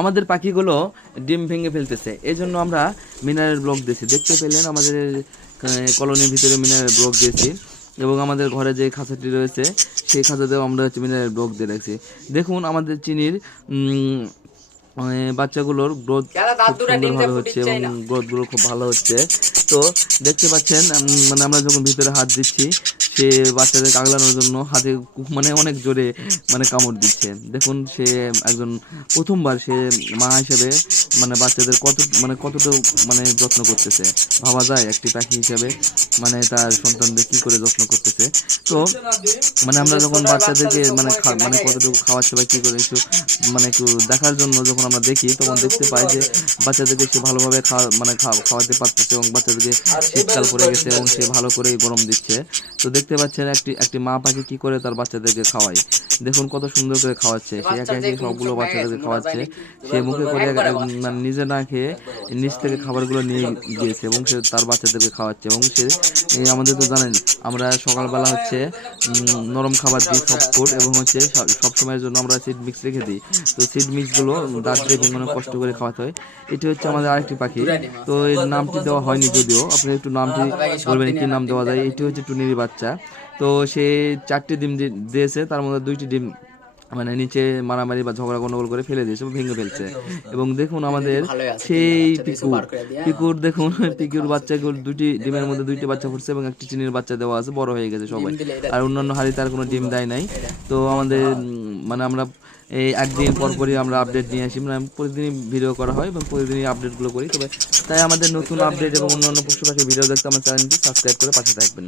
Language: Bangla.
আমাদের পাখিগুলো ডিম ভেঙে ফেলতেছে, এই জন্য আমরা মিনারেল ব্লক দিয়েছি। দেখতে পেলেন আমাদের কলোনির ভিতরে মিনারেল ব্লক দিয়েছি, এবং আমাদের ঘরে যে খাঁচাটি রয়েছে সেই খাঁচাতেও আমরা হচ্ছে মিনারেল ব্লক দিয়ে রাখছি। দেখুন আমাদের চিনির বাচ্চাগুলোর গ্রোথ খুব সুন্দরভাবে হচ্ছে এবং গ্রোথগুলো খুব ভালো হচ্ছে। তো দেখতে পাচ্ছেন মানে আমরা যখন ভিতরে হাত দিচ্ছি সে বাচ্চাদের আগলানোর জন্য হাতে মানে অনেক জোরে মানে কামড় দিচ্ছে। দেখুন সে একজন প্রথমবার সে মা হিসেবে মানে বাচ্চাদের কতটা মানে যত্ন করতেছে। ভাবা যায় একটি পাখি হিসেবে মানে তার সন্তানদের কি করে যত্ন করতেছে। তো মানে আমরা যখন বাচ্চাদেরকে মানে কতটুকু খাওয়াচ্ছে বা কি করে একটু দেখার জন্য যখন আমরা দেখি তখন দেখতে পাই যে বাচ্চাদেরকে সে ভালোভাবে খাওয়াতে পারতেছে, এবং বাচ্চাদেরকে শীতকাল পড়ে গেছে এবং সে ভালো করে গরম দিচ্ছে। তো দেখতে পাচ্ছেন একটি মা পাখি কি করে তার বাচ্চাদেরকে খাওয়ায়। দেখুন কত সুন্দর করে খাওয়াচ্ছে, সে একে একে সবগুলো বাচ্চাদেরকে খাওয়াচ্ছে। সে মুখে করে মানে নিজে না খেয়ে নিচ থেকে খাবারগুলো নিয়ে গিয়েছে এবং সে তার বাচ্চাদেরকে খাওয়াচ্ছে। এবং সে আমাদের তো জানেন আমরা সকালবেলা হচ্ছে নরম খাবার দিই সফট ফুড, এবং হচ্ছে সব সময়ের জন্য আমরা সিড মিক্স রেখে দিই। তো সিড মিক্সগুলো দাঁত দিয়ে ভেঙে কষ্ট করে খাওয়াতে হয়। এটি হচ্ছে আমাদের আরেকটি পাখি। তো এর নামটি দেওয়া হয়নি, যদিও আপনি একটু নামটি বলবেন কি নাম দেওয়া যায়। এটি হচ্ছে টুনির বাচ্চা। তো সে 4টি ডিম দিয়েছে, তার মধ্যে 2টি ডিম মানে নিচে মারামারি বা ঝগড়া গন্ডগোল করে ফেলে দিয়েছে, ভেঙে ফেলছে। এবং দেখুন আমাদের সেই পিকুর দেখুন পিকুর বাচ্চাগুলো 2টি ডিমের মধ্যে 2টি বাচ্চা ফুটছে এবং একটি চিনির বাচ্চা দেওয়া আছে, বড় হয়ে গেছে সবাই। আর অন্যান্য হাড়িতে আর কোনো ডিম দেয় নাই। তো আমাদের মানে আমরা এই একদিন পরপরই আমরা আপডেট নিয়ে আসি, মানে প্রতিদিনই ভিডিও করা হয় এবং প্রতিদিনই আপডেটগুলো করি। তবে তাই আমাদের নতুন আপডেট এবং অন্যান্য পশু পাখির ভিডিও দেখতে আমার চ্যানেলটি সাবস্ক্রাইব করে পাশে থাকবেন।